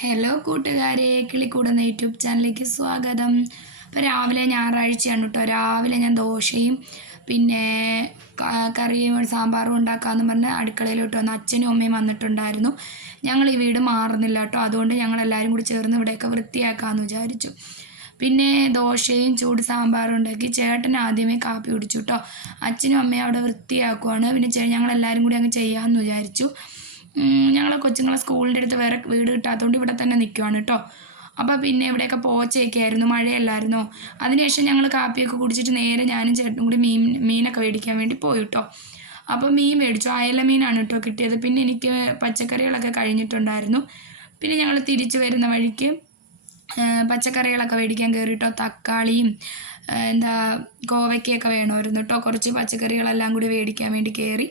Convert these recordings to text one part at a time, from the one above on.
Hello കൂട്ടുകാരെ, കിളിക്കൂടുന്ന YouTube ചാനലിലേക്ക് സ്വാഗതം. ഇപ്പോൾ രാവിലെ ഞായറാഴ്ചയാണ് കേട്ടോ. രാവിലെ ഞാൻ ദോശയും പിന്നെ കറിയും സാമ്പാറും ഉണ്ടാക്കാമെന്ന് പറഞ്ഞ് അടുക്കളയിലോട്ട് വന്നു. അച്ഛനും അമ്മയും വന്നിട്ടുണ്ടായിരുന്നു. ഞങ്ങൾ ഈ വീട് മാറുന്നില്ല കേട്ടോ. അതുകൊണ്ട് ഞങ്ങളെല്ലാവരും കൂടി ചേർന്ന് ഇവിടെയൊക്കെ വൃത്തിയാക്കാമെന്ന് വിചാരിച്ചു. പിന്നെ ദോശയും ചൂട് സാമ്പാറും ഉണ്ടാക്കി. ചേട്ടൻ ആദ്യമേ കാപ്പി കുടിച്ചു കേട്ടോ. അച്ഛനും അമ്മയും അവിടെ വൃത്തിയാക്കുവാണ്. പിന്നെ ഞങ്ങളെല്ലാവരും കൂടി അങ്ങ് ചെയ്യാമെന്ന് വിചാരിച്ചു. ഞങ്ങൾ കൊച്ചുങ്ങളെ സ്കൂളിൻ്റെ അടുത്ത് വേറെ വീട് കിട്ടാത്തതുകൊണ്ട് ഇവിടെ തന്നെ നിൽക്കുവാണ് കേട്ടോ. അപ്പോൾ പിന്നെ ഇവിടെയൊക്കെ പോച്ചയൊക്കെ ആയിരുന്നു, മഴയല്ലായിരുന്നോ. അതിനുശേഷം ഞങ്ങൾ കാപ്പിയൊക്കെ കുടിച്ചിട്ട് നേരെ ഞാനും ചേട്ടനും കൂടി മീനൊക്കെ മേടിക്കാൻ വേണ്ടി പോയി കേട്ടോ. അപ്പോൾ മീൻ മേടിച്ചു. അയല മീനാണ് കേട്ടോ കിട്ടിയത്. പിന്നെ എനിക്ക് പച്ചക്കറികളൊക്കെ കഴിഞ്ഞിട്ടുണ്ടായിരുന്നു. പിന്നെ ഞങ്ങൾ തിരിച്ചു വരുന്ന വഴിക്ക് പച്ചക്കറികളൊക്കെ മേടിക്കാൻ കയറി കേട്ടോ. തക്കാളിയും കോവയ്ക്കൊക്കെ വേണമായിരുന്നു കേട്ടോ. കുറച്ച് പച്ചക്കറികളെല്ലാം കൂടി മേടിക്കാൻ വേണ്ടി കയറി.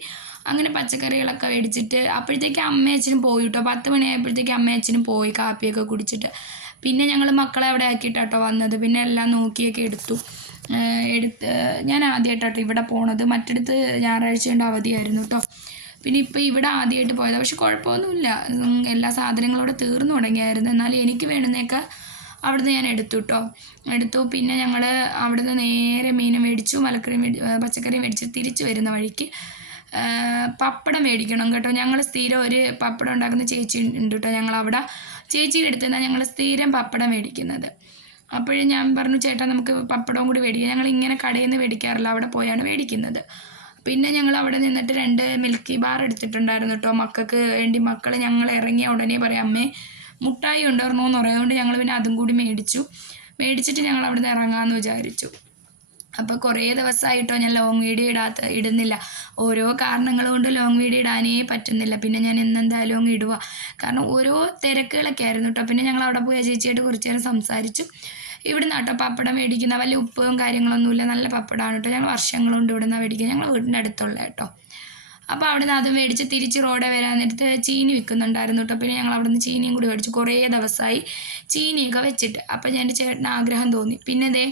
അങ്ങനെ പച്ചക്കറികളൊക്കെ മേടിച്ചിട്ട് അപ്പോഴത്തേക്ക് അമ്മയും അച്ഛനും പോയി കേട്ടോ. 10 മണിയായപ്പോഴത്തേക്ക് അമ്മയും അച്ഛനും പോയി കാപ്പിയൊക്കെ കുടിച്ചിട്ട്. പിന്നെ ഞങ്ങൾ മക്കളെ അവിടെ ആക്കിയിട്ടാട്ടോ വന്നത്. പിന്നെ എല്ലാം നോക്കിയൊക്കെ എടുത്ത് ഞാൻ ആദ്യമായിട്ടാട്ടോ ഇവിടെ പോണത്. മറ്റിടത്ത് ഞായറാഴ്ച കൊണ്ട് അവധിയായിരുന്നു കേട്ടോ. പിന്നെ ഇപ്പോൾ ഇവിടെ ആദ്യമായിട്ട് പോയതാണ്. പക്ഷെ കുഴപ്പമൊന്നുമില്ല, എല്ലാ സാധനങ്ങളോടെ തീർന്നു തുടങ്ങിയായിരുന്നു. എന്നാലും എനിക്ക് വേണ്ടുന്നതൊക്കെ അവിടുന്ന് ഞാൻ എടുത്തു. പിന്നെ ഞങ്ങൾ അവിടുന്ന് നേരെ മീൻ മേടിച്ചു, പച്ചക്കറി മേടിച്ച് തിരിച്ചു വരുന്ന വഴിക്ക് പപ്പടം മേടിക്കണം കേട്ടോ. ഞങ്ങൾ സ്ഥിരം ഒരു പപ്പടം ഉണ്ടാക്കുന്ന ചേച്ചി ഉണ്ട് കേട്ടോ. ഞങ്ങളവിടെ ചേച്ചിയുടെ അടുത്ത് നിന്നാണ് ഞങ്ങൾ സ്ഥിരം പപ്പടം മേടിക്കുന്നത്. അപ്പോഴും ഞാൻ പറഞ്ഞു, ചേട്ടാ നമുക്ക് പപ്പടവും കൂടി മേടിക്കാം. ഞങ്ങൾ ഇങ്ങനെ കടയിൽ നിന്ന് മേടിക്കാറില്ല, അവിടെ പോയാണ് മേടിക്കുന്നത്. പിന്നെ ഞങ്ങൾ അവിടെ നിന്നിട്ട് 2 മിൽക്കി ബാർ എടുത്തിട്ടുണ്ടായിരുന്നു കേട്ടോ മക്കൾക്ക് വേണ്ടി. മക്കൾ ഞങ്ങൾ ഇറങ്ങിയ ഉടനെ പറയാം, അമ്മേ മുട്ടായി ഉണ്ടായിരുന്നോന്ന് പറയും. അതുകൊണ്ട് ഞങ്ങൾ പിന്നെ അതും കൂടി മേടിച്ചിട്ട് ഞങ്ങൾ അവിടെ നിന്ന് ഇറങ്ങാമെന്ന് വിചാരിച്ചു. അപ്പോൾ കുറേ ദിവസമായിട്ടോ ഞാൻ ലോങ് വീഡിയോ ഇടുന്നില്ല. ഓരോ കാരണങ്ങൾ കൊണ്ട് ലോങ് വീഡിയോ ഇടാനേ പറ്റുന്നില്ല. പിന്നെ ഞാൻ ഇന്നെന്തായാലും അങ്ങ് ഇടുക. കാരണം ഓരോ തിരക്കുകളൊക്കെ ആയിരുന്നു കേട്ടോ. പിന്നെ ഞങ്ങൾ അവിടെ പോയി ചേച്ചിയായിട്ട് കുറച്ച് നേരം സംസാരിച്ചു. ഇവിടുന്ന് കേട്ടോ പപ്പടം മേടിക്കുന്ന വലിയ ഉപ്പും കാര്യങ്ങളൊന്നുമില്ല, നല്ല പപ്പടമാണ് കേട്ടോ. ഞങ്ങൾ വർഷങ്ങൾ കൊണ്ട് ഇവിടുന്ന് മേടിക്കുക, ഞങ്ങൾ വീടിൻ്റെ അടുത്തുള്ള കേട്ടോ. അപ്പോൾ അവിടെ നിന്ന് അതും മേടിച്ച് തിരിച്ച് റോഡേ വരാൻ നേരത്ത് ചീനി വിൽക്കുന്നുണ്ടായിരുന്നു കേട്ടോ. പിന്നെ ഞങ്ങൾ അവിടെ നിന്ന് ചീനിയും കൂടി മേടിച്ചു. കുറേ ദിവസമായി ചീനിയൊക്കെ വെച്ചിട്ട്. അപ്പോൾ എൻ്റെ ചേട്ടന് ആഗ്രഹം തോന്നി. പിന്നെ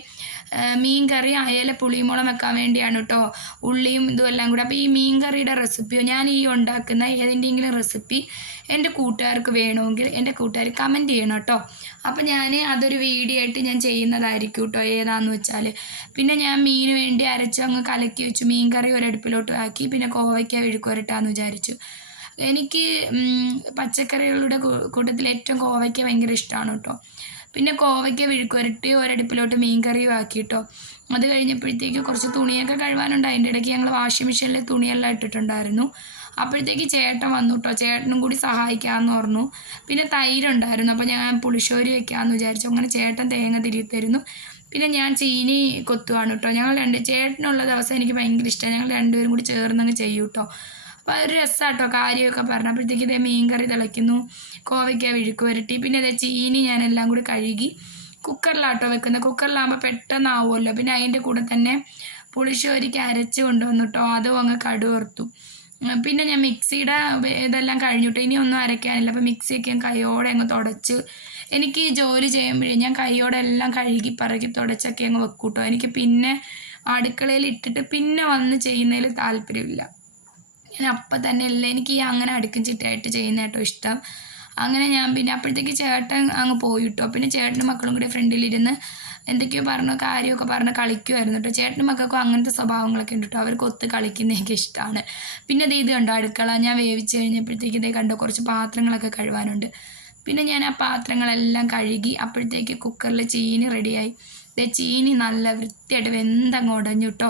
മീൻ കറി അയല പുളിമുളം വെക്കാൻ വേണ്ടിയാണ് കേട്ടോ ഉള്ളിയും ഇതും എല്ലാം കൂടെ. അപ്പോൾ ഈ മീൻ കറിയുടെ റെസിപ്പിയോ ഞാൻ ഈ ഉണ്ടാക്കുന്ന ഏതിൻ്റെയെങ്കിലും റെസിപ്പി എൻ്റെ കൂട്ടുകാർക്ക് വേണമെങ്കിൽ എൻ്റെ കൂട്ടുകാർ കമൻറ്റ് ചെയ്യണം കേട്ടോ. അപ്പോൾ ഞാൻ അതൊരു വീഡിയോ ആയിട്ട് ഞാൻ ചെയ്യുന്നതായിരിക്കും കേട്ടോ, ഏതാണെന്ന് വെച്ചാൽ. പിന്നെ ഞാൻ മീന് വേണ്ടി അരച്ച് അങ്ങ് കലക്കി വെച്ചു. മീൻ കറി ഒരടുപ്പിലോട്ട് ആക്കി. പിന്നെ കോവയ്ക്ക വിഴുക്കുവരട്ടാന്ന് വിചാരിച്ചു. എനിക്ക് പച്ചക്കറികളുടെ കൂട്ടത്തിൽ ഏറ്റവും കോവയ്ക്ക ഭയങ്കര ഇഷ്ടമാണ് കേട്ടോ. പിന്നെ കോവയ്ക്ക വിഴുക്കുവരട്ടി ഒരടുപ്പിലോട്ട് മീൻ കറിയും ആക്കി കേട്ടോ. അത് കഴിഞ്ഞപ്പോഴത്തേക്ക് കുറച്ച് തുണിയൊക്കെ കഴുകാനുണ്ട്. അതിൻ്റെ ഇടയ്ക്ക് ഞങ്ങൾ വാഷിംഗ് മെഷീനിൽ തുണിയെല്ലാം ഇട്ടിട്ടുണ്ടായിരുന്നു. അപ്പോഴത്തേക്ക് ചേട്ടൻ വന്നു കേട്ടോ. ചേട്ടനും കൂടി സഹായിക്കാമെന്ന് പറഞ്ഞു. പിന്നെ തൈരുണ്ടായിരുന്നു. അപ്പോൾ ഞാൻ പുളിശ്ശേരി വെക്കാമെന്ന് വിചാരിച്ചു. അങ്ങനെ ചേട്ടൻ തേങ്ങ തിരിത്തരുന്നു. പിന്നെ ഞാൻ ചീനി കൊത്തുവാണ് കേട്ടോ. ഞങ്ങൾ ചേട്ടനുള്ള ദിവസം എനിക്ക് ഭയങ്കര ഇഷ്ടമാണ്. ഞങ്ങൾ രണ്ടുപേരും കൂടി ചേർന്നങ്ങ് ചെയ്യും കേട്ടോ. അപ്പോൾ ഒരു രസമാട്ടോ കാര്യമൊക്കെ പറഞ്ഞപ്പോഴത്തേക്ക് മീൻ കറി തിളയ്ക്കുന്നു, കോവയ്ക്ക വിഴുക്ക് വരട്ടി. പിന്നെ ചീനി ഞാനെല്ലാം കൂടി കഴുകി കുക്കറിലാട്ടോ വെക്കുന്നത്. കുക്കറിലാകുമ്പോൾ പെട്ടെന്നാവുമല്ലോ. പിന്നെ അതിൻ്റെ കൂടെ തന്നെ പുളിശ്ശേരിക്ക് അരച്ച് കൊണ്ടുവന്നു കേട്ടോ. അതും അങ്ങ് കടുവറുത്തു. പിന്നെ ഞാൻ മിക്സിയുടെ ഇതെല്ലാം കഴിഞ്ഞിട്ടോ. ഇനി ഒന്നും അരയ്ക്കാനില്ല. അപ്പോൾ മിക്സിയൊക്കെ ഞാൻ കൈയോടെ അങ്ങ് തുടച്ച്, എനിക്ക് ഈ ജോലി ചെയ്യുമ്പോഴേ ഞാൻ കൈയോടെ എല്ലാം കഴുകി പറക്കി തുടച്ചൊക്കെ അങ്ങ് വെക്കും കേട്ടോ. എനിക്ക് പിന്നെ അടുക്കളയിൽ ഇട്ടിട്ട് പിന്നെ വന്ന് ചെയ്യുന്നതിൽ താല്പര്യമില്ല. ഞാൻ അപ്പം തന്നെ എല്ലാം എനിക്ക് അങ്ങനെ അടുക്കും ചിട്ടയായിട്ട് ചെയ്യുന്ന കേട്ടോ ഇഷ്ടം. അങ്ങനെ ഞാൻ പിന്നെ അപ്പോഴത്തേക്ക് ചേട്ടൻ അങ്ങ് പോയി കേട്ടോ. പിന്നെ ചേട്ടനും മക്കളും കൂടി ഫ്രണ്ടിലിരുന്ന് എന്തൊക്കെയോ കാര്യമൊക്കെ പറഞ്ഞ് കളിക്കുമായിരുന്നു കേട്ടോ. ചേട്ടനും മക്കൾക്കും അങ്ങനത്തെ സ്വഭാവങ്ങളൊക്കെ ഉണ്ട് കേട്ടോ. അവർക്ക് ഒത്ത് കളിക്കുന്നതൊക്കെ ഇഷ്ടമാണ്. പിന്നെ ഇത് കണ്ടോ അടുക്കള ഞാൻ വേവിച്ച് കഴിഞ്ഞപ്പോഴത്തേക്ക് കണ്ടോ കുറച്ച് പാത്രങ്ങളൊക്കെ കഴുകാനുണ്ട്. പിന്നെ ഞാൻ ആ പാത്രങ്ങളെല്ലാം കഴുകി. അപ്പോഴത്തേക്ക് കുക്കറിൽ ചീനി റെഡിയായി. ചീനി നല്ല വൃത്തിയായിട്ട് വെന്തങ്ങ് ഉടഞ്ഞു കേട്ടോ.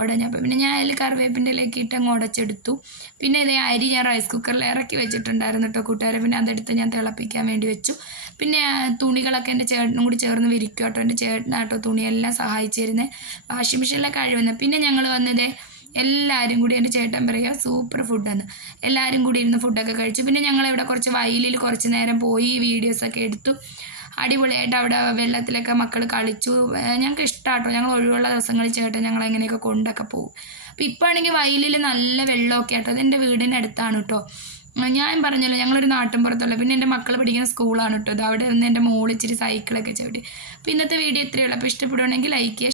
ഉടഞ്ഞപ്പോൾ പിന്നെ ഞാൻ അതിൽ കറിവേപ്പിൻ്റെ ഇലയൊക്കെ ഇട്ട് അങ്ങ് ഉടച്ചെടുത്തു. പിന്നെ അരി ഞാൻ റൈസ് കുക്കറിൽ ഇറക്കി വെച്ചിട്ടുണ്ടായിരുന്നു കേട്ടോ കൂട്ടുകാരെ. പിന്നെ അതെടുത്ത് ഞാൻ തിളപ്പിക്കാൻ വേണ്ടി വെച്ചു. പിന്നെ തുണികളൊക്കെ എൻ്റെ ചേട്ടനും കൂടി ചേർന്ന് വിരിക്കും കേട്ടോ. എൻ്റെ ചേട്ടനാട്ടോ തുണിയെല്ലാം സഹായിച്ചിരുന്നത്. വാഷിംഗ് മെഷീനിലൊക്കെ കഴിവുന്നത്. പിന്നെ ഞങ്ങൾ വന്നത് എല്ലാവരും കൂടി, എൻ്റെ ചേട്ടൻ പറയുക സൂപ്പർ ഫുഡാണ്. എല്ലാവരും കൂടി ഇരുന്ന് ഫുഡൊക്കെ കഴിച്ചു. പിന്നെ ഞങ്ങളിവിടെ കുറച്ച് വയലിൽ കുറച്ച് നേരം പോയി വീഡിയോസൊക്കെ എടുത്തു. അടിപൊളിയായിട്ട് അവിടെ വെള്ളത്തിലൊക്കെ മക്കൾ കളിച്ചു. ഞങ്ങൾക്ക് ഇഷ്ടമാട്ടോ. ഞങ്ങൾ ഒഴിവുള്ള ദിവസങ്ങളിൽ ചേട്ടൻ ഞങ്ങൾ എങ്ങനെയൊക്കെ കൊണ്ടൊക്കെ പോകും. അപ്പോൾ ഇപ്പോൾ ആണെങ്കിൽ വയലിൽ നല്ല വെള്ളമൊക്കെ ആട്ടോ. അതെൻ്റെ വീടിൻ്റെ അടുത്താണ് കേട്ടോ. ഞാൻ പറഞ്ഞല്ലോ ഞങ്ങളൊരു നാട്ടിൻപുറത്തുള്ള. പിന്നെ എൻ്റെ മക്കൾ പഠിക്കുന്ന സ്കൂളാണ് കേട്ടോ. അത് അവിടെ നിന്ന് എൻ്റെ മോൾ ഇച്ചിരി സൈക്കിളൊക്കെ ചവിട്ടി. അപ്പോൾ ഇന്നത്തെ വീഡിയോ ഇത്രയേ ഉള്ളൂ. അപ്പോൾ ഇഷ്ടപ്പെടുവാണെങ്കിൽ ലൈക്ക് ചെയ്യുക.